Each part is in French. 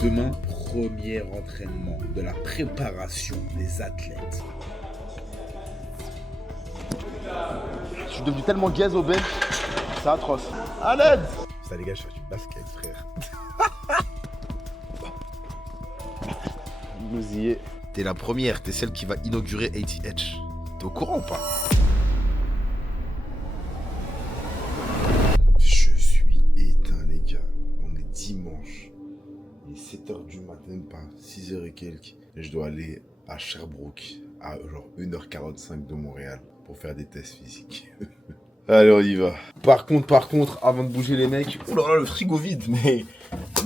Demain, premier entraînement de la préparation des athlètes. Je suis devenu tellement gaze au bench, c'est atroce. À l'aide! Ça les gars, je fais du basket, frère. Nous y est. T'es la première, t'es celle qui va inaugurer ATH. T'es au courant ou pas? Je suis éteint, les gars. On est dimanche. Il est 7h du matin, même pas 6h et quelques. Et je dois aller à Sherbrooke, à genre 1h45 de Montréal, pour faire des tests physiques. Allez, on y va. Par contre, avant de bouger les mecs, oh là là, le frigo vide, mais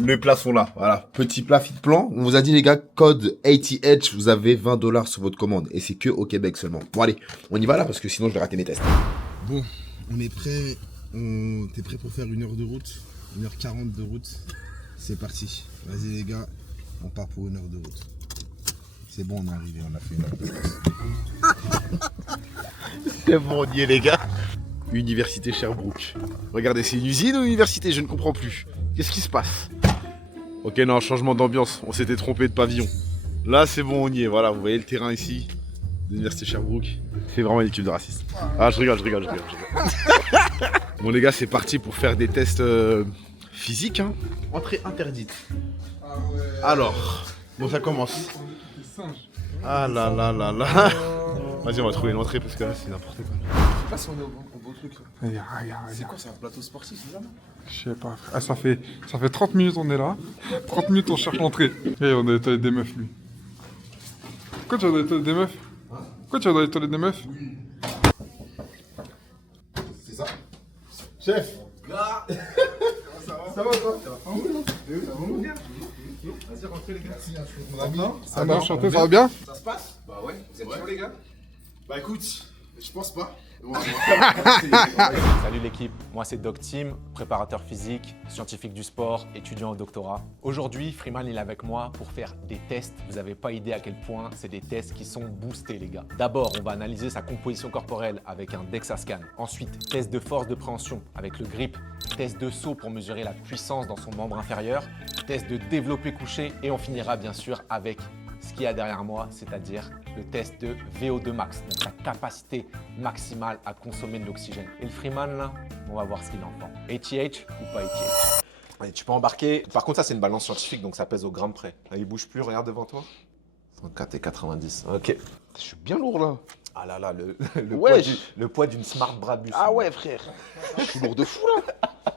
les plats sont là. Voilà, petit plat fit plan. On vous a dit les gars, code ATH, vous avez 20 $ sur votre commande. Et c'est que au Québec seulement. Bon allez, on y va là parce que sinon je vais rater mes tests. Bon, on est prêt. T'es prêt pour faire 1 heure de route? 1h40 de route. C'est parti. Vas-y les gars, on part pour 1 heure de route. C'est bon, on est arrivé, on a fait 1 heure de route. C'est bon, on y est les gars. Université Sherbrooke. Regardez, c'est une usine ou une université? Je ne comprends plus. Qu'est-ce qui se passe? Ok, non, changement d'ambiance. On s'était trompé de pavillon. Là, c'est bon, on y est. Voilà, vous voyez le terrain ici. L'université Sherbrooke. C'est vraiment une équipe de racistes. Ah, je rigole. Bon, les gars, c'est parti pour faire des tests physiques. Hein. Entrée interdite. Alors, bon, ça commence. Ah là là là là. Vas-y, on va trouver une entrée parce que là, c'est n'importe quoi. Je sais pas si on est au beau truc. C'est quoi, c'est un plateau sportif, c'est ça? Je sais pas. Ah, ça fait 30 minutes on est là. 30 minutes on cherche l'entrée. Et on est allé des meufs lui. Pourquoi tu vas dans les toilettes des meufs? Pourquoi tu vas dans les toilettes des meufs? C'est ça? Chef! Là. Ça va toi? Ça va bien? Vas-y, rentrez les gars. Mon ami. Ça va, chanter, ça va bien? Ça se passe? Bah ouais, vous êtes chaud les gars? Bah écoute, je pense pas. Salut l'équipe, moi c'est Doc Tim, préparateur physique, scientifique du sport, étudiant au doctorat. Aujourd'hui, Freeman il est avec moi pour faire des tests. Vous n'avez pas idée à quel point c'est des tests qui sont boostés les gars. D'abord, on va analyser sa composition corporelle avec un DEXA scan. Ensuite, test de force de préhension avec le grip. Test de saut pour mesurer la puissance dans son membre inférieur. Test de développé couché et on finira bien sûr avec ce qu'il y a derrière moi, c'est-à-dire le test de VO2 max, donc la capacité maximale à consommer de l'oxygène. Et le Freeman, là, on va voir ce qu'il en pense. ATH ou pas ATH? Allez, tu peux embarquer. Par contre, ça, c'est une balance scientifique, donc ça pèse au gramme près. Là, il bouge plus, regarde devant toi. 104 et 90. Ok. Je suis bien lourd là. Ah là là, Ouais, le poids d'une Smart Brabus. Ah ouais frère. Je suis lourd de fou là.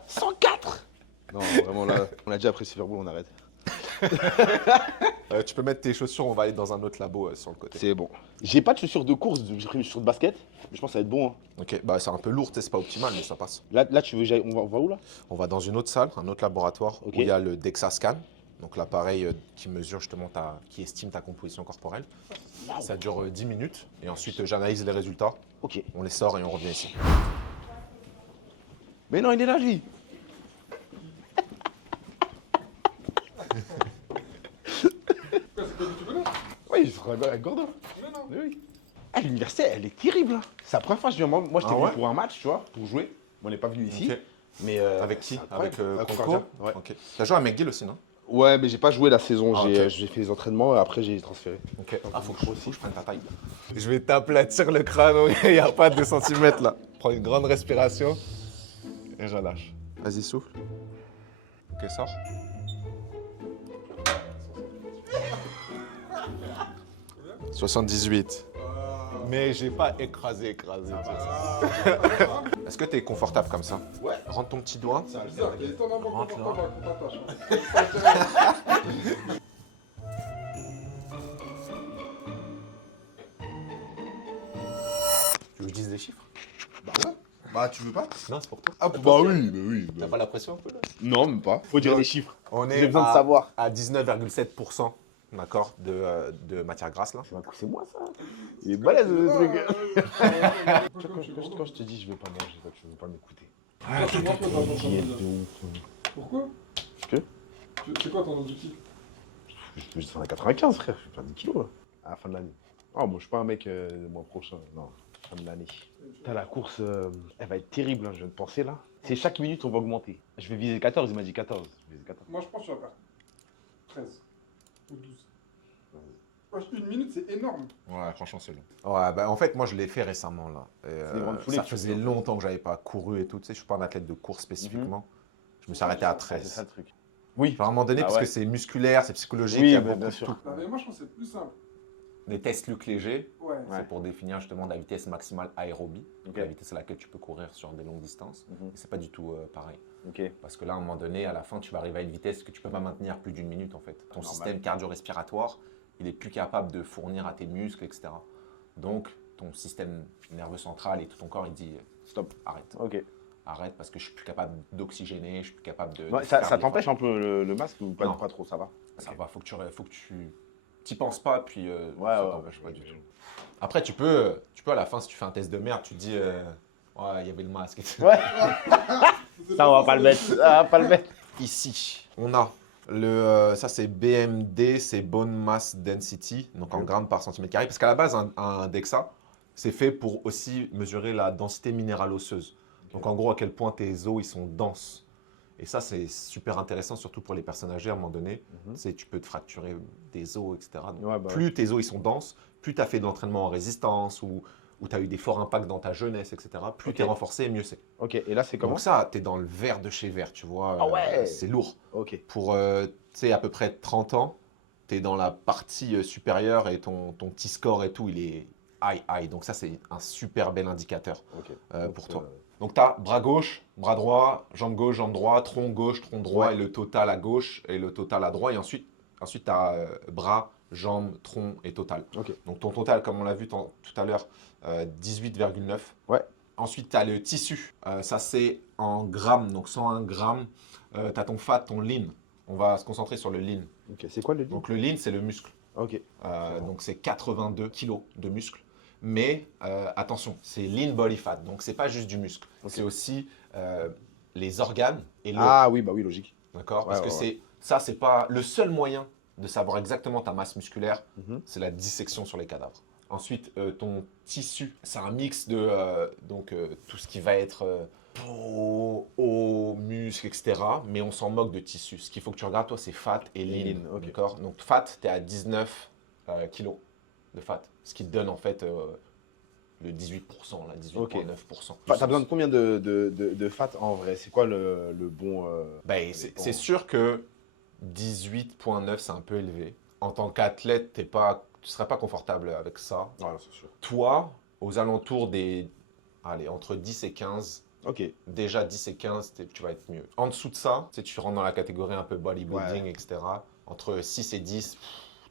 104. Non, vraiment là, on a déjà appris Super Bowl, on arrête. Tu peux mettre tes chaussures, on va aller dans un autre labo sur le côté. C'est bon. J'ai pas de chaussures de course, j'ai pris des chaussures de basket. Mais je pense que ça va être bon. Hein. Ok, bah c'est un peu lourd, c'est pas optimal, mais ça passe. Là tu veux que j'aille. On va où là? On va dans une autre salle, un autre laboratoire où il y a le DEXA scan, donc l'appareil qui mesure justement qui estime ta composition corporelle. Ça dure 10 minutes et ensuite j'analyse les résultats. Ok. On les sort et on revient ici. Mais non, il est là lui. Oui, je serais avec Gordon. Mais oui. Ah, l'université, elle est terrible. Hein. C'est la première fois que je viens. Moi, j'étais venu pour un match, tu vois, pour jouer. On n'est pas venu ici. Ok. Mais Avec qui? Avec Concordia. Conco. Ouais. Ok. T'as joué à McGill aussi, non? Ouais, mais j'ai pas joué la saison. Ah, J'ai fait les entraînements et après j'ai transféré. Ok. Ah, faut que je prenne ta taille. Je vais t'aplatir le crâne, il n'y a pas de 2 cm là. Prends une grande respiration et je relâche. Vas-y, souffle. Ok, sors. « 78. Mais j'ai pas écrasé. Est-ce que t'es confortable comme ça? Ouais. Rentre ton petit doigt. Rentre là. Tu veux que je dise des chiffres? Bah ouais. Bah tu veux pas? Non, c'est pour toi. Ah bah oui. T'as pas la pression un peu là? Non, même pas. Faut dire les chiffres. On J'ai besoin de savoir. à 19,7%, d'accord, de matière grasse là. C'est moi ça. Il est balèze le truc. Quand je te dis je vais pas manger, toi, tu veux pas m'écouter. Ah, c'est quoi ton objectif? De ouf. Pourquoi? Que C'est quoi ton objectif? Je veux descendre à 95 frère, je vais faire 10 kilos là, à la fin de l'année. Oh moi je suis pas un mec le mois prochain, non, fin de l'année. Putain la course, elle va être terrible, hein, je viens de penser là. C'est chaque minute on va augmenter. Je vais viser 14, il m'a dit 14. Je vais viser 14. Moi je pense que tu vas faire 13 ou 12. Wesh, 1 minute, c'est énorme. Ouais, franchement, c'est long. Ouais, bah en fait, moi, je l'ai fait récemment, là. Et, des grandes foulées ça que tu faisait fais. longtemps que j'avais pas couru et tout. Tu sais, je suis pas un athlète de course spécifiquement. Je me suis arrêté à C'est ça 13. le truc. Oui. À un moment donné, Ah parce ouais. que c'est musculaire, c'est psychologique, Oui, il y a bah, beaucoup bien de sûr. tout. Non, mais moi, je pense que c'est plus simple. Les tests Luc Léger, Ouais. c'est pour définir justement la vitesse maximale aérobie, donc Ok. la vitesse à laquelle tu peux courir sur des longues distances. Mhm. Et c'est pas du tout pareil. Ok. Parce que là, à un moment donné, à la fin, tu vas arriver à une vitesse que tu peux pas maintenir plus d'une minute en fait. Ton Normal. système cardio-respiratoire, il est plus capable de fournir à tes muscles, etc. Donc, ton système nerveux central et tout ton corps, il dit stop, arrête. Ok. Arrête parce que je suis plus capable d'oxygéner, je suis plus capable de. Ouais, de ça faire ça l'effort. t'empêche un peu le masque ou pas, Non. pas trop, ça va? Ça va, faut que tu t'y penses pas, puis Ouais, ça ouais, t'empêche pas ouais, du ouais. tout. Après, tu peux à la fin, si tu fais un test de merde, tu te dis, ouais, il y avait le masque. Et tout. Ouais. Ça, on va pas le mettre. Ah, pas le mettre. Ici, on a ça c'est BMD, c'est Bone Mass Density, donc en grammes par centimètre carré. Parce qu'à la base, un DEXA, c'est fait pour aussi mesurer la densité minérale osseuse. Donc en gros, à quel point tes os ils sont denses. Et ça, c'est super intéressant, surtout pour les personnes âgées à un moment donné. Mhm. C'est tu peux te fracturer des os, etc. Donc, Ouais, bah, plus tes os ils sont denses, plus tu as fait de l'entraînement en résistance ou tu as eu des forts impacts dans ta jeunesse, etc. Plus Ok. tu es renforcé, mieux c'est. Ok, et là, c'est comment? Donc ça, tu es dans le vert de chez vert, tu vois. Ah ouais. C'est lourd. Ok. Pour tu sais, à peu près 30 ans, tu es dans la partie supérieure et ton petit score et tout, il est high. Donc ça, c'est un super bel indicateur Ok. pour toi. Donc tu as bras gauche, bras droit, jambe gauche, jambe droite, tronc gauche, tronc droit, Ouais. et le total à gauche et le total à droite. Et ensuite tu as bras, jambes, tronc et total. Ok. Donc ton total, comme on l'a vu tout à l'heure, 18,9. Ouais. Ensuite, tu as le tissu. Ça, c'est en grammes, donc 101 grammes. Tu as ton fat, ton lean. On va se concentrer sur le lean. Ok, c'est quoi le dit? Donc le lean, c'est le muscle. Ok. Donc c'est 82 kilos de muscle. Mais attention, c'est lean body fat. Donc c'est pas juste du muscle. Ok. C'est aussi les organes et l'eau. Ah oui, bah oui, logique. D'accord. Ouais, Parce que ouais, c'est pas le seul moyen de savoir exactement ta masse musculaire. Mhm. C'est la dissection sur les cadavres. Ensuite, ton tissu, c'est un mix de tout ce qui va être peau, os, muscles, etc. Mais on s'en moque de tissu. Ce qu'il faut que tu regardes, toi, c'est fat et lean. Lean, ok. D'accord. Donc, fat, tu es à 19 kilos de fat. Ce qui te donne, en fait, le 18%, là, 18,9%. T'as besoin de combien de fat en vrai? C'est quoi le bon. Ben, c'est sûr que 18,9, c'est un peu élevé. En tant qu'athlète, tu ne serais pas confortable avec ça. Ouais, c'est sûr. Toi, aux alentours des... Allez, entre 10 et 15, Ok. déjà 10 et 15, tu vas être mieux. En dessous de ça, tu sais, tu rentres dans la catégorie un peu bodybuilding, Ouais. etc. Entre 6 et 10,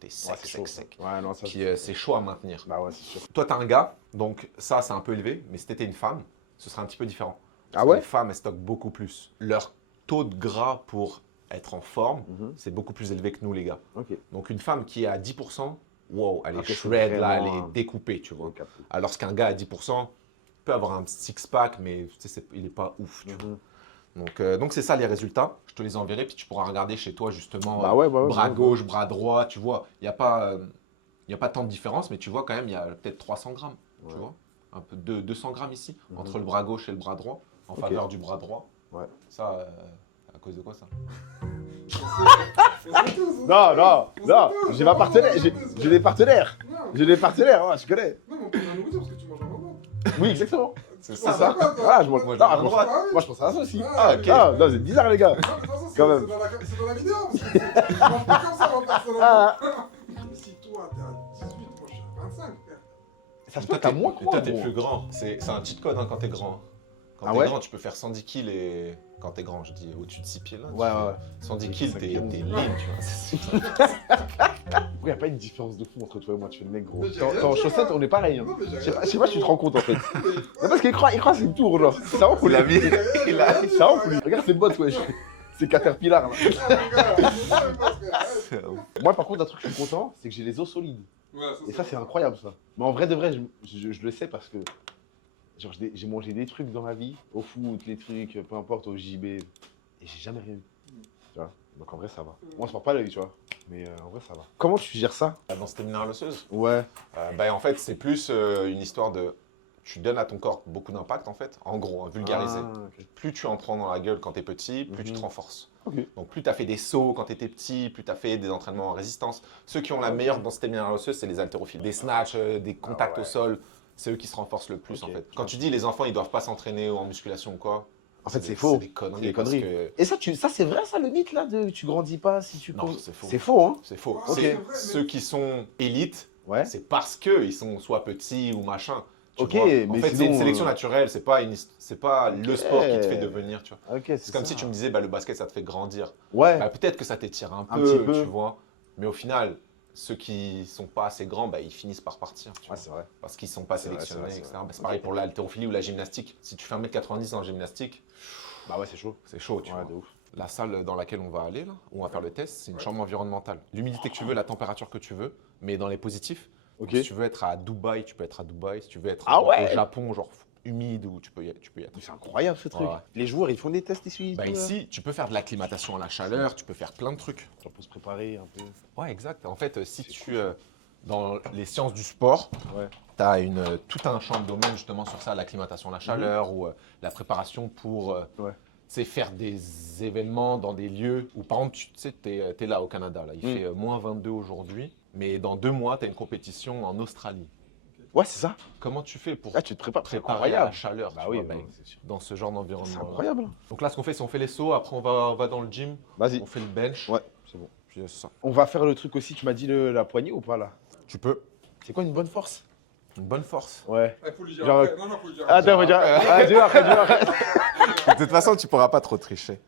t'es sec, Ouais, c'est chaud. sec. Ouais, non, ça. Puis c'est chaud à maintenir. Bah ouais, c'est sûr. Toi, t'as un gars, donc ça, c'est un peu élevé. Mais si t'étais une femme, ce serait un petit peu différent. Ah Parce que ouais? Les femmes, elles stockent beaucoup plus. Leur taux de gras pour être en forme, Mhm. c'est beaucoup plus élevé que nous, les gars. Ok. Donc une femme qui est à 10%, wow, elle est Ok, c'est shred, là, elle vraiment est découpée, tu vois. Ok. Alors qu'un gars à 10% peut avoir un six-pack, mais tu sais, il n'est pas ouf. Tu Mhm. vois. Donc c'est ça les résultats. Je te les enverrai, puis tu pourras regarder chez toi justement Bah ouais, bras ouais. gauche, bras droit. Tu vois, il n'y a pas tant de différence, mais tu vois quand même, il y a peut-être 300 grammes. Tu Ouais. vois, un peu de 200 grammes ici, Mhm. entre le bras gauche et le bras droit, en Ok. faveur du bras droit. Ouais. Ça, à cause de quoi ça? Non, j'ai ma partenaire, j'ai des partenaires. Non, J'ai des partenaires, ouais, je connais. non, mais on peut pas nourrir parce que tu manges un moment. Oui, exactement. C'est Ah, ça. d'accord, Ah, je mange. Moi, je Non, mange moi, droite. moi, je pense à ça aussi. Ah, ok. Ah, non, c'est bizarre, les gars. Non, mais de toute façon, Quand même. c'est dans la vidéo. Parce que je mange pas comme ça, moi, personnellement. Ah. Mais si toi, t'es à 18, moi, je suis à 25, frère. Ça se peut Toi, que t'as t'es- moins toi, quoi, t'es gros. plus grand. C'est un cheat code quand t'es grand. Quand Ah t'es ouais grand, tu peux faire 110 kills et quand t'es grand, je dis au-dessus de 6 pieds là. tu Ouais, fais ouais. 110 Oui, kills, c'est t'es ça qui est lean, tu vois. Il n'y a pas une différence de fou entre toi et moi, tu fais le mec gros. Mais j'ai T'es rien en dit, chaussettes, moi. on est pareil. Hein. Non, mais j'ai Je sais rien pas dit, si tu te rends compte en fait. C'est parce qu'il croit que c'est une tour, genre. C'est vraiment cool. Il a mis. Il a. C'est vraiment cool. Regarde ces bottes, wesh. C'est Caterpillar là. Ah, mon gars, mais parce que- Moi, par contre, un truc que je suis content, c'est que j'ai les os solides. Ouais, Et ça, c'est incroyable ça. Mais en vrai de vrai, je le sais parce que genre, j'ai mangé des trucs dans ma vie, au foot, les trucs, peu importe, au JB, et j'ai jamais rien eu. Tu vois. Donc en vrai, ça va. Moi, on se porte pas l'œil, tu vois. Mais en vrai, ça va. Comment tu gères ça? La densité minérale osseuse. Ouais. En fait, c'est plus une histoire de. Tu donnes à ton corps beaucoup d'impact en fait. En gros, vulgarisé. Ah, ok. Plus tu en prends dans la gueule quand t'es petit, plus tu te Mhm. renforces. Ok. Donc plus tu as fait des sauts quand tu étais petit, plus tu as fait des entraînements en résistance. Ceux qui ont la meilleure densité minérale osseuse, c'est les haltérophiles. Des snatchs, des contacts au sol, c'est eux qui se renforcent le plus en fait. Quand tu dis les enfants, ils doivent pas s'entraîner en musculation ou quoi, En fait, c'est des- faux. C'est des conneries. C'est des parce conneries. que- Et ça c'est vrai, ça, le mythe là de tu grandis pas si tu Non, poses- c'est faux. C'est faux, hein. C'est faux. Ok. C'est ceux qui sont élites, Ouais. c'est parce qu'ils sont soit petits ou machin. Tu Ok, vois. mais en fait, c'est sinon, une sélection naturelle, c'est pas le sport qui te fait devenir, tu vois. Ok, C'est comme si tu me disais, bah, le basket, ça te fait grandir. Ouais. Bah, peut-être que ça t'étire un Un peu, petit peu. tu vois. Mais au final, ceux qui sont pas assez grands, bah, ils finissent par partir, tu vois. Ah, c'est vrai. Parce qu'ils sont pas C'est vrai, sélectionnés, c'est vrai, etc. c'est vrai. Bah, c'est pareil pour l'haltérophilie ou la gymnastique. Si tu fais 1m90 en gymnastique, Bah ouais, c'est chaud. c'est chaud, tu Ouais, vois. de ouf. La salle dans laquelle on va aller, là, où on va faire le test, c'est une chambre environnementale. L'humidité que tu veux, la température que tu veux, mais dans les positifs. Ok. Donc, si tu veux être à Dubaï, tu peux être à Dubaï. Si tu veux être Ah au ouais Japon, genre humide, ou tu peux y être. C'est incroyable ce truc. Ouais. Les joueurs, ils font des tests ici. Bah, tout, là. ici, tu peux faire de l'acclimatation à la chaleur, tu peux faire plein de trucs. On peut se préparer un peu. Ouais, exact. En fait, si tu dans les sciences du sport, Ouais. tu as tout un champ de domaine justement sur ça, l'acclimatation à la chaleur ou la préparation pour Ouais. tu sais, faire des événements dans des lieux où, par exemple, tu sais, es là au Canada, là, il fait moins 22 aujourd'hui, mais dans 2 mois, tu as une compétition en Australie. Ouais, c'est ça. Comment tu fais pour Là, tu te prépares. C'est préparer à la incroyable. chaleur Bah tu oui, vois, bah ben, c'est sûr. dans ce genre C'est d'environnement? incroyable. Donc là, ce qu'on fait, c'est on fait les sauts, après on va dans le gym, Vas-y. on fait le bench. Ouais, c'est bon. Puis, c'est ça. On va faire le truc aussi. Tu m'as dit la poignée ou pas là? Tu peux. C'est quoi une bonne force? Une bonne force. Ouais. Il faut le dire Genre- après. Non, faut le dire Ah, après. attends, on va dire. Ah, dis-le après, dis-le après. De toute façon, tu pourras pas trop tricher.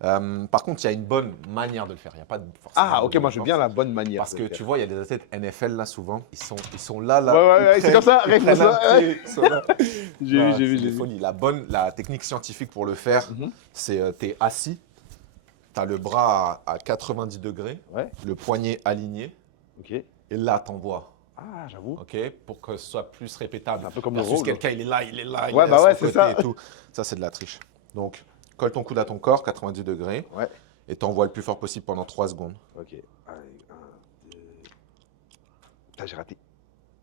Par contre, il y a une bonne manière de le faire. Il n'y a pas forcément Ah, ok, de moi je veux force. bien la bonne manière. Parce de que le faire. tu vois, il y a des athlètes NFL là souvent. Ils sont là. Ouais, ouais, ouais, Ils c'est comme ça, ils Ray, prennent c'est ça, un ouais. pied, ils sont là. J'ai Non, vu, j'ai vu, c'est j'ai des vu. folies. La technique scientifique pour le faire, Mhm. c'est tu es assis, tu as le bras à 90 degrés, Ouais. le poignet aligné, Ok. et là, t'envoies. Ah, j'avoue. Ok, pour que ce soit plus répétable. C'est un peu comme le Versus roll. quelqu'un, il est là, il est là. Ouais, il est bah à ouais, son c'est côté ça. et tout. Ça, c'est de la triche. Donc, colle ton coude à ton corps, 90 degrés. Ouais. Et t'envoies le plus fort possible pendant 3 secondes. Ok. Allez, 1, 2. Putain, j'ai raté.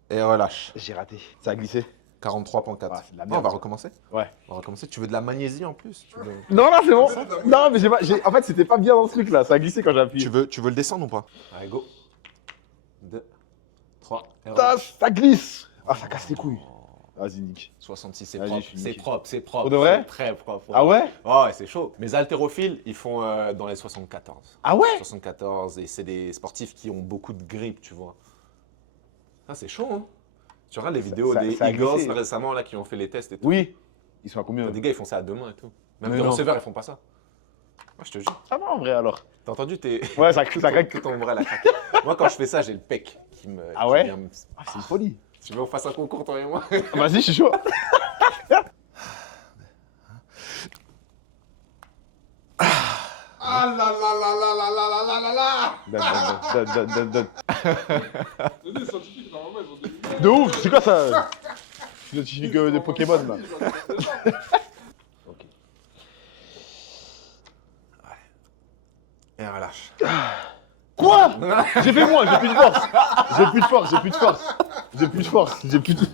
Et relâche. J'ai raté. Ça a glissé. 43,4. Ah, c'est de la Ah, merde, on va ça. recommencer. Ouais. On va recommencer. Tu veux de la magnésie en plus? Non, non, c'est bon. Non, mais en fait, c'était pas bien dans ce truc là. Ça a glissé quand j'ai appuyé. Tu veux le descendre ou pas? Allez, go. 2, 3, et Putain, relâche. ça glisse. Ah, ça casse les couilles. Vas-y, nique. 66, c'est Vas-y, propre. je suis C'est niqué. propre, c'est propre. Pour de vrai C'est très propre. Ah ouais? Ouais, c'est chaud. Mes haltérophiles, ils font dans les 74. Ah ouais? 74, et c'est des sportifs qui ont beaucoup de grippe, tu vois. Ah, c'est chaud, hein? Tu regardes les vidéos ça- des ça a Eagles glissé. récemment là, qui ont fait les tests et tout. Oui. Ils sont à combien? Des gars, ils font ça à 2 mains et tout. Même Mais des non. receveurs, ils font pas ça. Moi, je te jure. Ça va en vrai alors. T'as entendu tes. Ouais, ça tout craque. ton bras, la craque. Moi, quand je fais ça, j'ai le pec qui me. Ah qui ouais? vient me- Ah, c'est une folie. Tu veux qu'on fasse un concours, toi et moi? Vas-y, je suis chaud. Ah là là là là là là là là là Donne. C'est des scientifiques, normalement, ils ont des lumières. De ouf, c'est quoi ça? C'est scientifique de Pokémon là. Ok. Et relâche. Quoi? J'ai fait moins, j'ai plus de force. J'ai plus de force, j'ai plus de force. J'ai plus de force, j'ai plus de.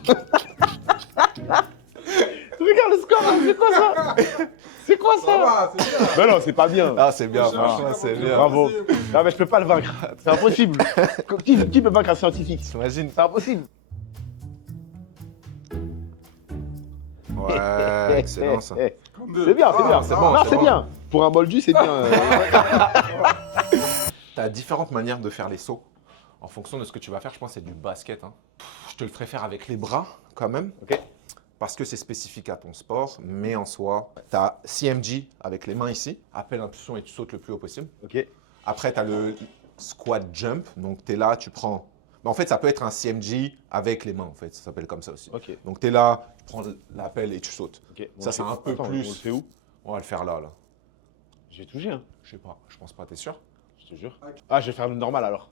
Regarde le score, là, c'est quoi ça? C'est quoi Ça ça? va, c'est bien. Mais non, c'est pas bien. Ah, c'est bien, Cherche, franchement, c'est bien. Bravo. Non, mais je peux pas le vaincre. C'est impossible. Qui peut vaincre un scientifique? T'imagines? C'est impossible. Ouais, excellent ça. C'est bien, c'est bien. c'est bon, Non, c'est c'est bon. bien. Pour un moldu, c'est bien. Tu as différentes manières de faire les sauts. En fonction de ce que tu vas faire, je pense que c'est du basket. Hein. Je te le ferai faire avec les bras quand même. Ok. Parce que c'est spécifique à ton sport. Mais en soi, tu as CMG avec les mains ici. Appel impulsion et tu sautes le plus haut possible. Ok. Après, tu as le squat jump. Donc, tu es là, tu prends. Mais en fait, ça peut être un CMG avec les mains, en fait. Ça s'appelle comme ça aussi. Ok. Donc, tu es là, tu prends l'appel et tu sautes. Ok. Ça, c'est un peu Attends, plus. On le fait où? On va le faire là. J'ai touché, hein. Je sais pas, je pense pas, t'es sûr? Je te jure. Ah, je vais faire le normal alors.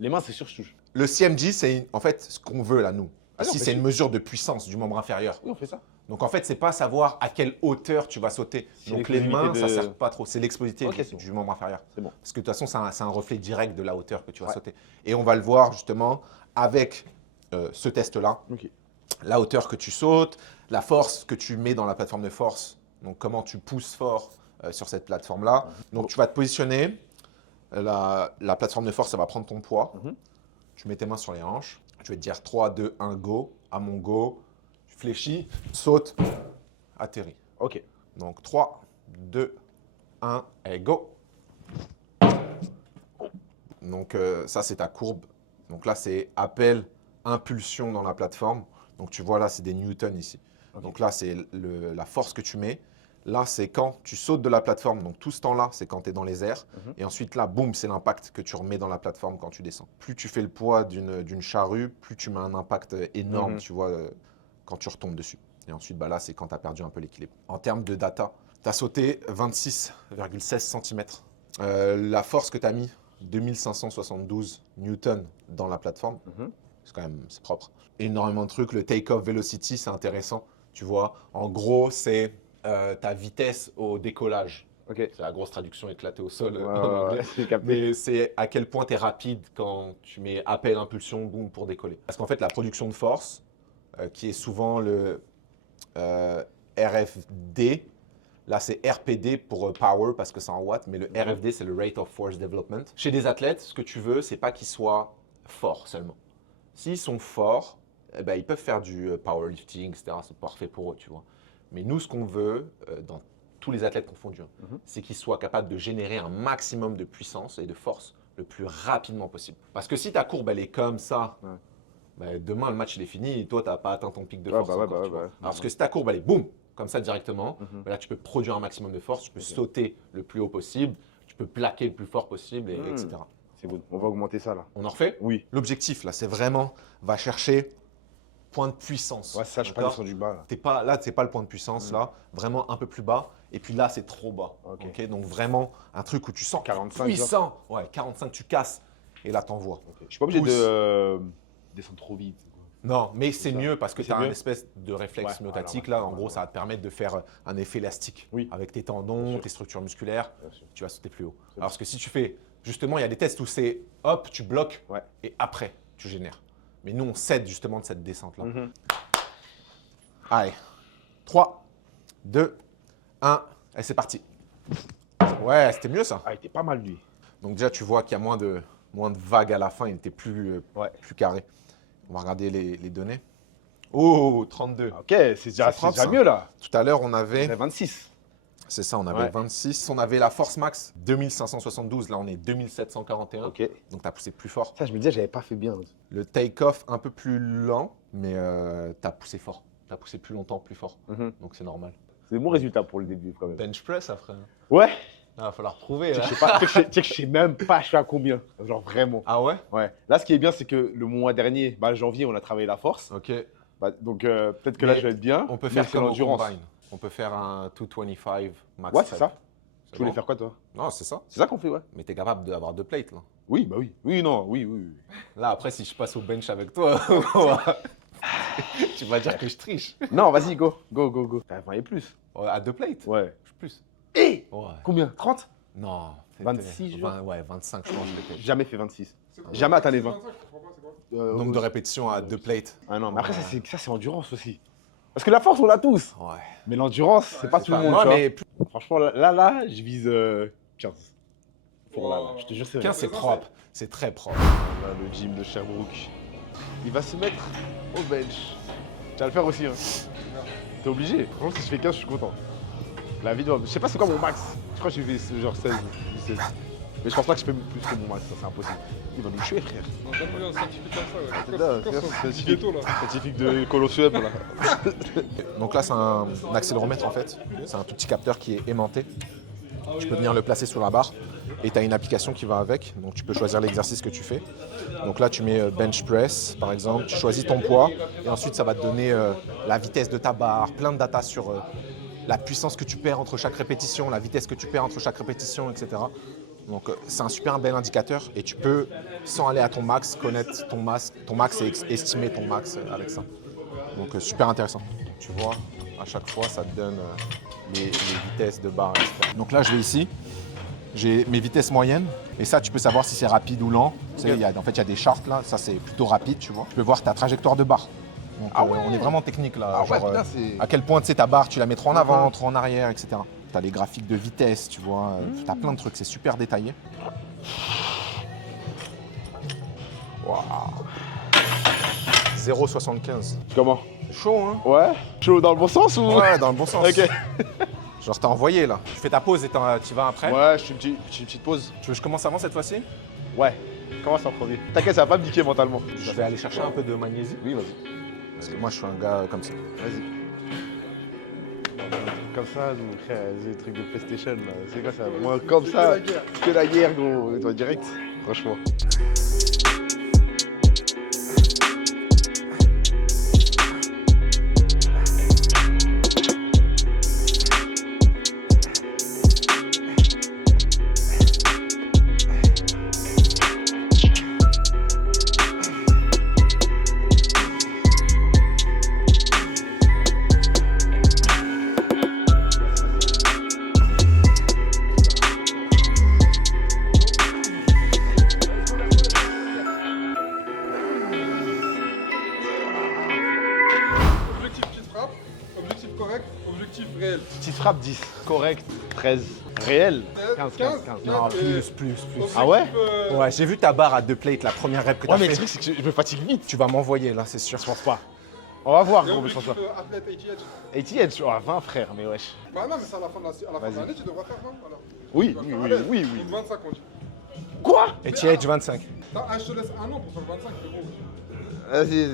Les mains, c'est sûr, je touche. Le CMG, c'est en fait ce qu'on veut là, nous. Ah non, Si mais c'est c'est- une mesure de puissance du membre inférieur. Oui, on fait ça. Donc en fait, c'est pas savoir à quelle hauteur tu vas sauter. C'est Donc les mains, l'explosivité ça de- sert pas trop. C'est l'explosivité Ok, c'est du membre inférieur. C'est bon. Parce que de toute façon, c'est un reflet direct de la hauteur que tu vas Ouais. sauter. Et on va le voir justement avec ce test-là. Ok. La hauteur que tu sautes, la force que tu mets dans la plateforme de force. Donc comment tu pousses fort sur cette plateforme-là. Donc, tu vas te positionner. La plateforme de force, ça va prendre ton poids. Tu mets tes mains sur les hanches. Tu vas te dire 3, 2, 1, go. À mon go, tu fléchis, saute, atterris. Ok. Donc 3, 2, 1 et go. Donc ça, c'est ta courbe. Donc là, c'est appel, impulsion dans la plateforme. Donc tu vois là, c'est des newtons ici. Donc là, c'est la force que tu mets. Là, c'est quand tu sautes de la plateforme. Donc tout ce temps-là, c'est quand tu es dans les airs. Et ensuite, là, boum, c'est l'impact que tu remets dans la plateforme quand tu descends. Plus tu fais le poids d'une charrue, plus tu mets un impact énorme, tu vois, quand tu retombes dessus. Et ensuite, bah, là, c'est quand tu as perdu un peu l'équilibre. En termes de data, tu as sauté 26,16 cm. La force que tu as mis, 2572 newtons dans la plateforme. C'est quand même, c'est propre. Énormément de trucs. Le take-off velocity, c'est intéressant. Tu vois, en gros, c'est ta vitesse au décollage. C'est la grosse traduction éclatée au sol en anglais. Mais c'est à quel point tu es rapide quand tu mets appel, impulsion, boum pour décoller. Parce qu'en fait, la production de force, qui est souvent le RFD, là c'est RPD pour power parce que c'est en watts, mais le RFD c'est le Rate of Force Development. Chez des athlètes, ce que tu veux, c'est pas qu'ils soient forts seulement. S'ils sont forts, eh ben, ils peuvent faire du powerlifting, etc. C'est parfait pour eux, tu vois. Mais nous, ce qu'on veut, dans tous les athlètes confondus, c'est qu'ils soient capables de générer un maximum de puissance et de force le plus rapidement possible. Parce que si ta courbe, elle est comme ça, bah, demain, le match, il est fini et toi, tu n'as pas atteint ton pic de force. Alors que si ta courbe, elle est boum, comme ça directement, bah, là, tu peux produire un maximum de force, tu peux sauter le plus haut possible, tu peux plaquer le plus fort possible, etc. C'est bon, on va augmenter ça là. On en refait? Oui. L'objectif, là, c'est vraiment, va chercher point de puissance. Ouais, ça, je suis pas descendu du bas. Là, c'est pas le point de puissance, là. Vraiment un peu plus bas. Et puis là, c'est trop bas. Ok. Donc vraiment, un truc où tu sens 45, puissant. Ouais, 45, tu casses. Et là, t'envoies. Je suis pas obligé de descendre trop vite. Non, mais c'est mieux parce que tu as mieux. un espèce de réflexe myotatique. Là, en gros, ça va te permettre de faire un effet élastique. Avec tes tendons, tes structures musculaires, tu vas sauter plus haut. Alors que si tu fais, justement, il y a des tests où c'est hop, tu bloques et après, tu génères. Mais nous, on cède justement de cette descente-là. Allez, 3, 2, 1, et c'est parti. Ouais, c'était mieux ça. Ah, il était pas mal lui. Donc déjà, tu vois qu'il y a moins de vagues à la fin, il était plus carré. On va regarder les données. Oh, 32. Ok, c'est déjà mieux là. Tout à l'heure, on avait… 26. C'est ça, on avait 26. On avait la force max, 2572. Là, on est 2741. Ok. Donc, tu as poussé plus fort. Ça, je me disais, j'avais pas fait bien. Le take-off, un peu plus lent, mais tu as poussé fort. Tu as poussé plus longtemps, plus fort. Donc, c'est normal. C'est des bons résultats pour le début quand même. Bench press après. Ouais. Il va falloir retrouver. Tu sais que je sais même pas je suis à combien. Genre vraiment. Ah ouais? Ouais. Là, ce qui est bien, c'est que le mois dernier, janvier, on a travaillé la force. Ok. Donc peut-être que là, je vais être bien. On peut faire comme l'endurance. On peut faire un 225 max. Ouais, c'est ça. Tu voulais faire quoi, toi? Non, c'est ça. C'est ça qu'on fait, ouais. Mais tu es capable d'avoir 2 plates, là. Oui, bah oui. Oui, non, oui. Là, après, si je passe au bench avec toi, tu vas dire que je triche. Non, vas-y, go. T'as 20 et plus. À 2 plates? Ouais. Plus. Et Ouais. combien? 30? Non. 26 jours. Ouais, 25, je pense. peut-être. Jamais fait 26. Jamais atteint les 20. Nombre de répétitions à 2 plates. Ah non, mais après, ça, c'est endurance aussi. Parce que la force, on l'a tous. Ouais. Mais l'endurance, c'est pas tout le monde. Moi, tu vois. mais Franchement, là, je vise 15. Pour là. Je te jure, c'est 15, c'est propre. C'est très propre. Là, le gym de Sherbrooke. Il va se mettre au bench. Tu vas le faire aussi, hein. T'es obligé. Franchement, si je fais 15, je suis content. La vidéo, je sais pas c'est quoi mon max. Je crois que j'ai fait genre 16, 17. Mais je pense pas que je fais plus que mon max, ça c'est impossible. Il va nous tuer, frère. Non, donne-moi un scientifique comme ça, ouais. C'est là, C'est quoi c'est ce scientifique. ghetto, là? Scientifique de Colosseum, là. Donc là, c'est un accéléromètre en fait. C'est un tout petit capteur qui est aimanté. Tu peux venir le placer sur la barre et tu as une application qui va avec. Donc tu peux choisir l'exercice que tu fais. Donc là, tu mets bench press par exemple. Tu choisis ton poids et ensuite ça va te donner la vitesse de ta barre, plein de data sur la puissance que tu perds entre chaque répétition, la vitesse que tu perds entre chaque répétition, etc. Donc c'est un super bel indicateur et tu peux, sans aller à ton max, connaître ton max et estimer ton max avec ça. Donc super intéressant. Donc, tu vois, à chaque fois, ça te donne les vitesses de barre, etc. Donc là, je vais ici, j'ai mes vitesses moyennes et ça, tu peux savoir si c'est rapide ou lent. Tu sais, en fait, il y a des charts là, ça c'est plutôt rapide, tu vois. Tu peux voir ta trajectoire de barre. Donc on est vraiment technique là. Ah ouais, genre, putain, c'est. à quel point tu sais ta barre, tu la mets trop en avant, trop en arrière, etc. Tu as les graphiques de vitesse, tu vois. Tu as plein de trucs, c'est super détaillé. Waouh. 0,75. Comment? C'est chaud, hein? Ouais. Chaud dans le bon sens ou? Ouais, dans le bon sens. Ok. Genre, t'as envoyé là. Tu fais ta pause et tu vas après. Ouais, je fais une petite pause. Tu veux que je commence avant cette fois-ci? Ouais. Commence en premier. T'inquiète, ça va pas me niquer mentalement. Je vais aller chercher un peu de magnésie. Oui, vas-y. Parce que moi, je suis un gars comme ça. Vas-y. Comme ça, nous, frère, c'est des trucs de PlayStation là. C'est quoi ça? Moi, comme ça, que la guerre, gros. Et toi, direct, franchement. Objectif petite frappe, objectif correct, objectif réel. Petite frappe 10, correct, 13. Réel 15. Non, et plus. Ah ouais? Ouais, j'ai vu ta barre à 2 plates, la première rep que t'as Ouais, mais le fait. truc, c'est que je me fatigue vite. Tu vas m'envoyer là, c'est sûr. Je pense pas. On va voir, Et gros, mais je pense objectif pas. athlète ATH. Et tu es 20 frère, mais wesh. Bah non, mais c'est à la fin de Vas-y. l'année, tu devras faire 20. Voilà. Oui, Tu vas oui, faire oui, à l'aise. oui, Donc 25, on dit. Quoi? Et TH 25. Je te laisse un an pour faire 25, c'est bon. Vas-y.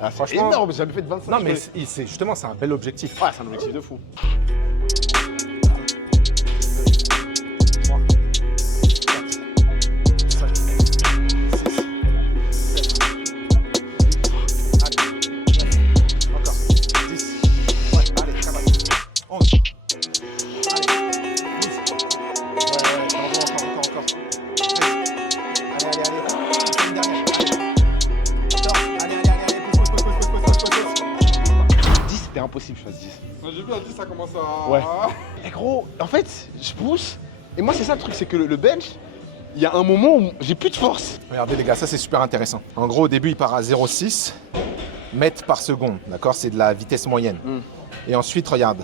Ah, Franchement- franchement, énorme, j'ai jamais fait de 25. Non, mais justement, c'est un bel objectif. Ouais, c'est un objectif de fou. 3, 4, 5, 6, 7, 8, allez, 9, encore, 10, ouais, allez, ça va, 11, allez, 12, ouais, encore, 13, allez, une dernière, allez, 14, allez, pousse, 10, c'était impossible, je fasse 10. J'ai vu à 10, ça commence à. Ouais. Eh gros, en fait, je pousse. Et moi, c'est ça le truc, c'est que le bench, il y a un moment où j'ai plus de force. Regardez les gars, ça c'est super intéressant. En gros, au début, il part à 0,6 mètres par seconde, d'accord? C'est de la vitesse moyenne. Et ensuite, regarde,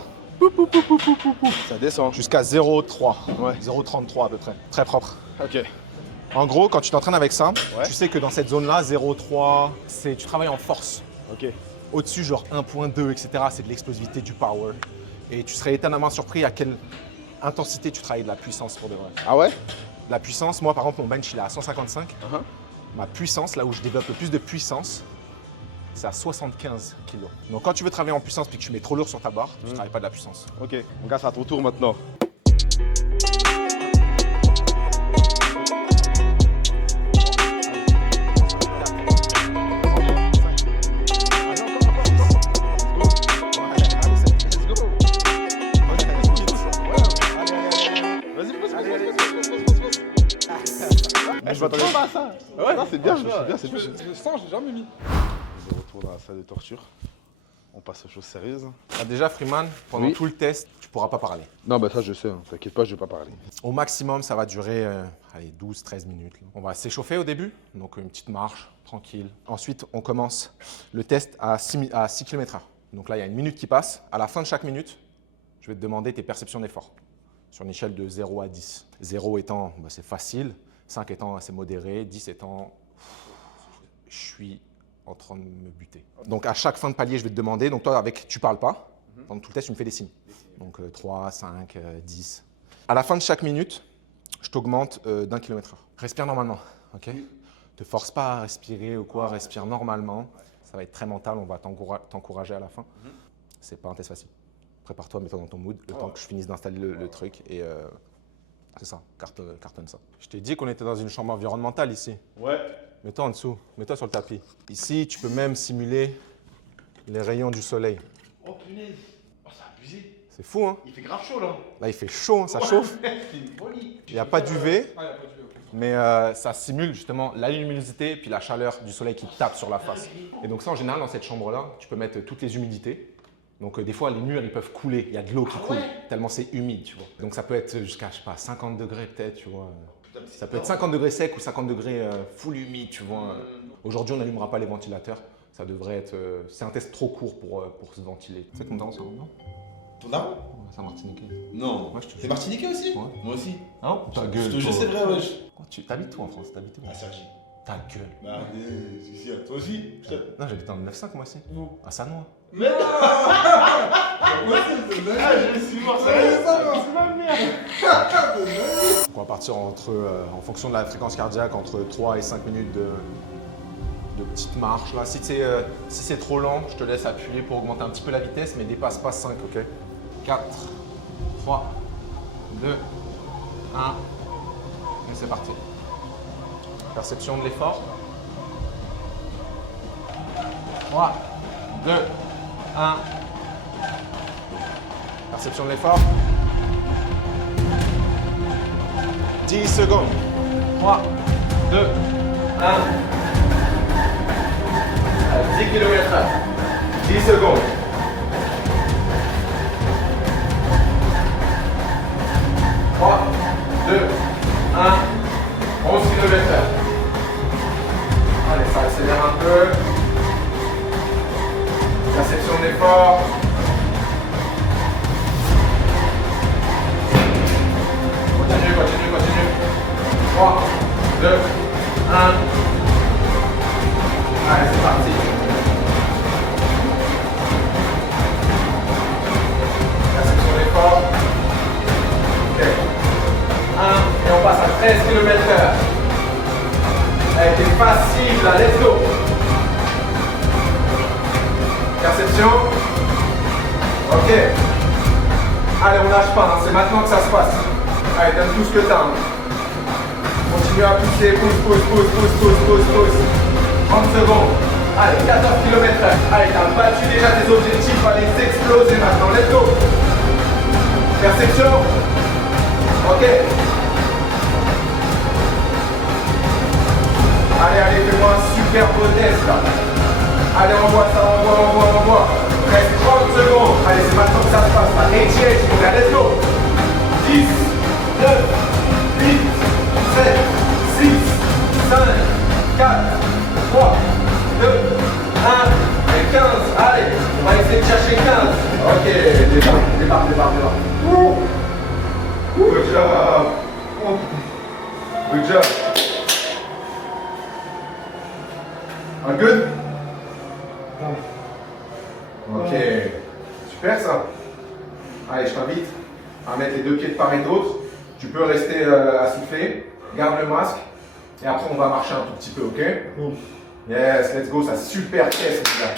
Ça descend. jusqu'à 0,3, Ouais. 0,33 à peu près. Très propre. Ok. En gros, quand tu t'entraînes avec ça, Ouais. tu sais que dans cette zone-là, 0,3, tu travailles en force. Ok. Au-dessus, genre 1,2, etc., c'est de l'explosivité, du power. Et tu serais étonnamment surpris à quelle intensité tu travailles de la puissance pour de vrai. Ah ouais? La puissance, moi par exemple, mon bench il est à 155. Uh-huh. Ma puissance, là où je développe le plus de puissance, c'est à 75 kg. Donc quand tu veux travailler en puissance puis que tu mets trop lourd sur ta barre, tu ne travailles pas de la puissance. Ok. Mon gars, c'est à ton tour maintenant. Vas-y, pousse. Je m'attendais pas à ça. Ouais, non, c'est bien, c'est bien. Le sang, j'ai jamais mis. Je retourne dans la salle de torture. On passe aux choses sérieuses. Ah, déjà, Freeman, pendant Oui. tout le test, tu pourras pas parler. Non, bah ça, je sais. T'inquiète pas, je vais pas parler. Au maximum, ça va durer 12-13 minutes. On va s'échauffer au début, donc une petite marche, tranquille. Ensuite, on commence le test à 6 km/h. Donc là, il y a une minute qui passe. À la fin de chaque minute, je vais te demander tes perceptions d'effort sur une échelle de 0 à 10. 0 étant, bah, c'est facile, 5 étant assez modéré, 10 étant, je suis en train de me buter. Donc à chaque fin de palier, je vais te demander, donc toi, tu parles pas, pendant tout le test, tu me fais des signes. Donc 3, 5, 10. À la fin de chaque minute, je t'augmente d'1 km/h. Respire normalement, ok? Te force pas à respirer ou quoi, respire normalement. Ça va être très mental, on va t'encourager à la fin. C'est pas un test facile. Prépare-toi, mets-toi dans ton mood, le temps que je finisse d'installer le truc et c'est ça, cartonne ça. Je t'ai dit qu'on était dans une chambre environnementale ici. Ouais. Mets-toi en dessous, mets-toi sur le tapis. Ici, tu peux même simuler les rayons du soleil. Oh punaise. Oh, c'est abusé. C'est fou, hein? Il fait grave chaud là. Là, il fait chaud, hein, ça chauffe. C'est une folie. Il n'y a pas d'UV, Ah, il a pas de ok. mais ça simule justement la luminosité puis la chaleur du soleil qui tape sur la face. Et donc ça, en général, dans cette chambre-là, tu peux mettre toutes les humidités. Donc des fois, les murs, ils peuvent couler. Il y a de l'eau qui coule, tellement c'est humide, tu vois. Donc ça peut être jusqu'à, je sais pas, 50 degrés peut-être, tu vois. Ça peut être 50 degrés sec ou 50 degrés full humide, tu vois. Aujourd'hui, on n'allumera pas les ventilateurs. Ça devrait être... c'est un test trop court pour se ventiler. C'est combien de temps ça? Ton daron? C'est un Martiniquais. Non. Moi, je te T'es jure. Martiniquais aussi? Ouais. Moi aussi. Ah non, ta Je gueule. te jure, toi. c'est vrai, wesh. Tu t'habites où en France? T'habites où? À Sergi. Ta gueule. Bah, si, toi aussi. Non, j'habite en 9-5 moi aussi. À Sanois. Mais non. Moi aussi, c'est dingue. Je suis mort, c'est ma merde. Donc on va partir entre, en fonction de la fréquence cardiaque, entre 3 et 5 minutes de petite marche. Là. Si c'est trop lent, je te laisse appuyer pour augmenter un petit peu la vitesse, mais dépasse pas 5, ok? 4, 3, 2, 1. Et c'est parti. Perception de l'effort. 3, 2, 1. Perception de l'effort. 10 secondes. 3, 2, 1. 10 km/h. 10 secondes. 3, 2, 1. 11 km/h. Allez, ça accélère un peu. Perception de l'effort. Continue. 3, 2, 1. Allez, c'est parti. Perception de l'effort. Ok. 1, et on passe à 13 km/h. Elle était facile là, let's go. Perception. Ok. Allez, on lâche pas, hein. C'est maintenant que ça se passe. Allez, donne tout ce que t'as. Hein. Continue à pousser, pousse. 30 secondes. Allez, 14 km/h. Allez, t'as battu déjà tes objectifs, allez les exploser maintenant. Let's go. Perception. Ok. Allez, fais-moi un super beau test là. Allez, envoie ça, envoie. Reste 30 secondes. Allez, c'est maintenant que ça se passe. Allez, let's go. 10, 9, 8, 7, 6, 5, 4, 3, 2, 1, et 15. Allez, on va essayer de chercher 15. Ok, débarque. Good job. All good? Ok, super ça. Allez, je t'invite à mettre les deux pieds de part et d'autre. Tu peux rester assoufflé, garde le masque et après on va marcher un tout petit peu, ok? Yes, let's go, ça super test là.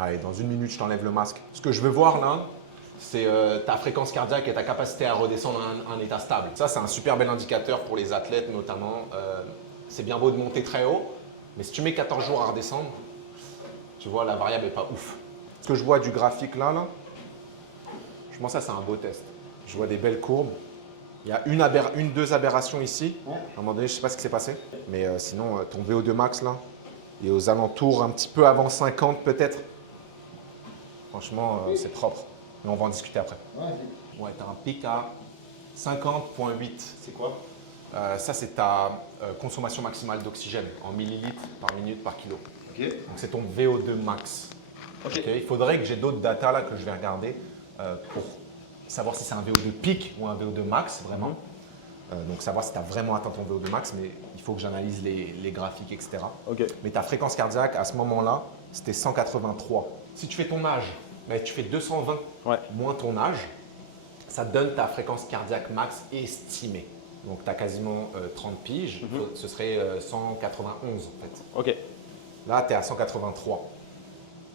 Allez, dans 1 minute, je t'enlève le masque. Ce que je veux voir là, c'est ta fréquence cardiaque et ta capacité à redescendre à un état stable. Ça, c'est un super bel indicateur pour les athlètes notamment. C'est bien beau de monter très haut, mais si tu mets 14 jours à redescendre, tu vois, la variable n'est pas ouf. Ce que je vois du graphique là, je pense que ça, c'est un beau test. Je vois des belles courbes. Il y a deux aberrations ici. À un moment donné, je ne sais pas ce qui s'est passé. Mais sinon, ton VO2 max là, il est aux alentours un petit peu avant 50 peut-être. Franchement, c'est propre. Mais on va en discuter après. Ouais, tu as un pic à 50,8. C'est quoi? Ça, c'est ta consommation maximale d'oxygène en millilitres par minute par kilo. Ok. Donc, c'est ton VO2 max. Ok. Il faudrait que j'ai d'autres datas là que je vais regarder pour savoir si c'est un VO2 pic ou un VO2 max vraiment. Donc, savoir si tu as vraiment atteint ton VO2 max, mais il faut que j'analyse les graphiques, etc. Ok. Mais ta fréquence cardiaque, à ce moment-là, c'était 183. Si tu fais ton âge, mais tu fais 220 moins ton âge, ça donne ta fréquence cardiaque max estimée. Donc, tu as quasiment 30 piges, ce serait 191 en fait. Ok. Là, tu es à 183.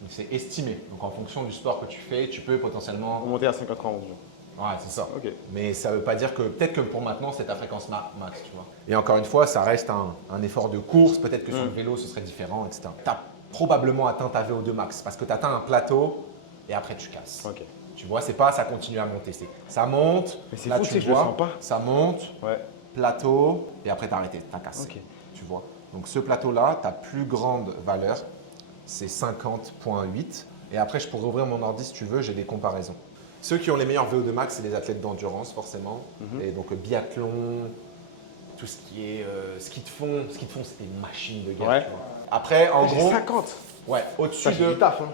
C'est estimé. Donc, en fonction du sport que tu fais, tu peux potentiellement… Remonter à 191 jours. Ouais, c'est ça. Ok. Mais ça ne veut pas dire que… Peut-être que pour maintenant, c'est ta fréquence max, tu vois. Et encore une fois, ça reste un effort de course. Peut-être que sur le vélo, ce serait différent, etc. Tu as probablement atteint ta VO2 max parce que tu atteins un plateau et après, tu casses. Ok. Tu vois, c'est pas ça continue à monter. Ça monte, Mais c'est là, fou, tu c'est que je le vois, sens pas. ça monte, Ouais. plateau, et après, tu as arrêté, tu as cassé. Ok. Tu vois. Donc, ce plateau-là, ta plus grande valeur, c'est 50,8. Et après, je pourrais ouvrir mon ordi si tu veux, j'ai des comparaisons. Ceux qui ont les meilleurs VO2 max, c'est les athlètes d'endurance, forcément. Et donc, biathlon, tout ce qui est ski de fond. Ski de fond, c'est des machines de guerre. Ouais. Tu vois. Après, en J'ai gros, 50. ouais, au-dessus Ça, j'ai de… du taf. Hein.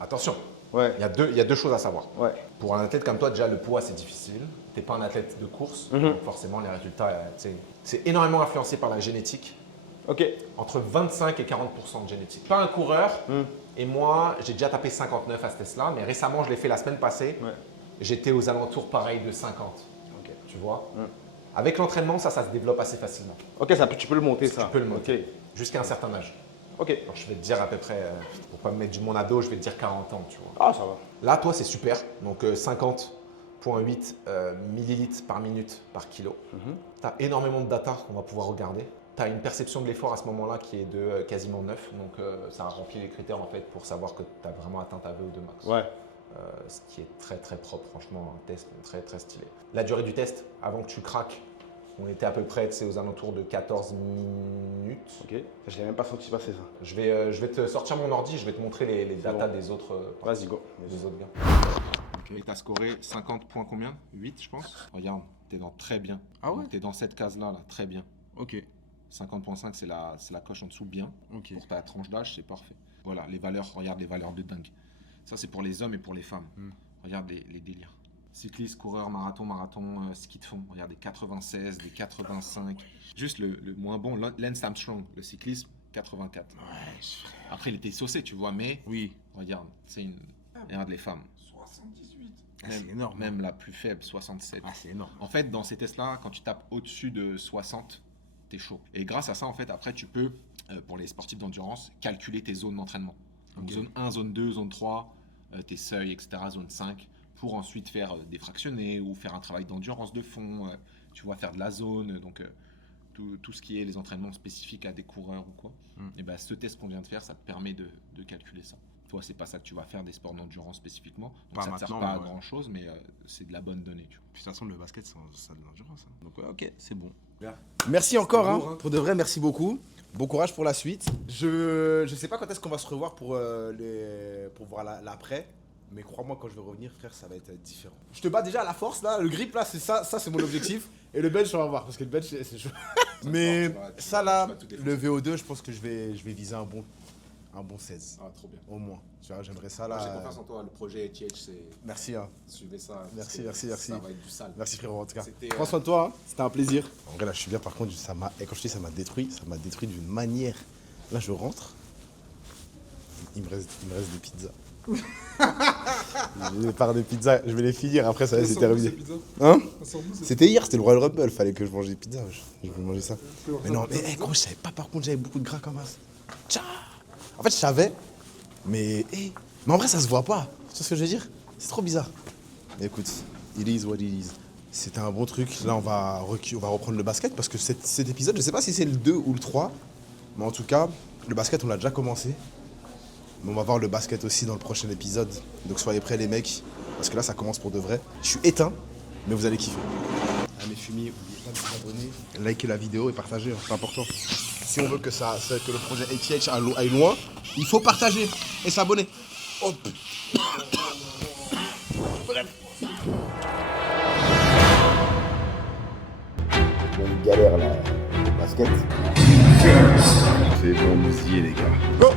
Attention, Ouais. Il y a deux choses à savoir. Ouais. Pour un athlète comme toi, déjà, le poids, c'est difficile. Tu n'es pas un athlète de course. Donc forcément, les résultats, c'est énormément influencé par la génétique. Ok. Entre 25 et 40% de génétique. Pas un coureur. Et moi, j'ai déjà tapé 59 à ce test-là. Mais récemment, je l'ai fait la semaine passée. Ouais. J'étais aux alentours, pareil, de 50. Ok. Tu vois. Avec l'entraînement, ça se développe assez facilement. Ok, tu peux le monter, ça. Tu peux le monter. Ok. Jusqu'à un certain âge. Ok. Alors, je vais te dire à peu près, pour pas me mettre du mon ado, je vais te dire 40 ans, tu vois. Ah, ça va. Là, toi, c'est super. Donc, 50,8 millilitres par minute par kilo. Tu as énormément de data qu'on va pouvoir regarder. Tu as une perception de l'effort à ce moment-là qui est de quasiment 9. Donc, ça a rempli les critères en fait pour savoir que tu as vraiment atteint ta VO2 max. Ouais. Ce qui est très, très propre. Franchement, un test très, très stylé. La durée du test, avant que tu craques, on était à peu près aux alentours de 14 minutes. Ok. Je n'ai même pas senti passer ça. Je vais te sortir mon ordi, je vais te montrer les datas bon. des autres, Vas-y, go. des autres gars. Et tu as scoré 50 points combien? 8 je pense. Regarde, tu es dans très bien. Ah ouais? Tu es dans cette case-là, là, très bien. Ok. 50,5 c'est la coche en dessous bien. Ok. Pour ta tranche d'âge, c'est parfait. Voilà, les valeurs, regarde les valeurs de dingue. Ça c'est pour les hommes et pour les femmes. Regarde les délires. Cycliste, coureur, marathon, ski de fond. Regarde des 96, des 85. Juste le moins bon, Lance Armstrong, le cyclisme, 84. Ouais, Après il était saucé, tu vois, mais oui. regarde, regarde les femmes. 78. Ah, c'est énorme. Même la plus faible, 67. Ah, c'est énorme. En fait, dans ces tests-là, quand tu tapes au-dessus de 60, t'es chaud. Et grâce à ça, en fait, après, tu peux, pour les sportifs d'endurance, calculer tes zones d'entraînement. Donc, Ok. zone 1, zone 2, zone 3, tes seuils, etc., zone 5, pour ensuite faire des fractionnés ou faire un travail d'endurance de fond, tu vois, faire de la zone, donc tout ce qui est les entraînements spécifiques à des coureurs ou quoi. Et ben, ce test qu'on vient de faire, ça te permet de calculer ça. Toi, c'est pas ça que tu vas faire, des sports d'endurance spécifiquement. Donc Pas ça ne sert maintenant, pas à mais ouais. grand chose, mais c'est de la bonne donnée. Tu vois. De toute façon, le basket, c'est de l'endurance. Hein. Donc, ouais, ok, c'est bon. Merci encore, lourd, hein. pour de vrai, merci beaucoup. Bon courage pour la suite. Je sais pas quand est-ce qu'on va se revoir pour voir l'après, mais crois-moi, quand je vais revenir, frère, ça va être différent. Je te bats déjà à la force, là, le grip, là, c'est ça c'est mon objectif. Et le bench, on va voir, parce que le bench, c'est chaud. Mais ça, là, le VO2, je pense que je vais viser un bon 16, Ah, trop bien. au moins. Tu vois, j'aimerais ça, Moi, j'ai là. confiance en toi. Le projet ETH, c'est. Merci, hein. Suivez ça. Merci, parce que merci. Ça va être du sale. Merci frérot en tout cas. C'était, Prends soin de toi, hein. C'était un plaisir. En vrai là je suis bien, par contre et quand je dis ça m'a détruit d'une manière. Là je rentre, il me reste des pizzas. J'ai des parts de pizzas, je vais les finir après ça c'est terminé. Hein? C'était hier, c'était le Royal Rumble, fallait que je mange des pizzas, je voulais manger ça. Mais non, mais gros, je savais pas par contre j'avais beaucoup de gras comme ça. Tcha. En fait je savais, mais en vrai ça se voit pas. Tu vois ce que je veux dire? C'est trop bizarre. Mais écoute, it is what it is. C'était un bon truc. Là, on va reprendre le basket parce que cet épisode, je sais pas si c'est le 2 ou le 3, mais en tout cas, le basket, on l'a déjà commencé. Mais on va voir le basket aussi dans le prochain épisode. Donc soyez prêts, les mecs, parce que là, ça commence pour de vrai. Je suis éteint, mais vous allez kiffer. À mes fumis, n'oubliez pas de vous abonner, liker la vidéo et partager, hein, c'est important. Si on veut que le projet ATH aille loin, il faut partager et s'abonner. Hop. Une galère là, le basket. C'est bon, nous y est, les gars. Go.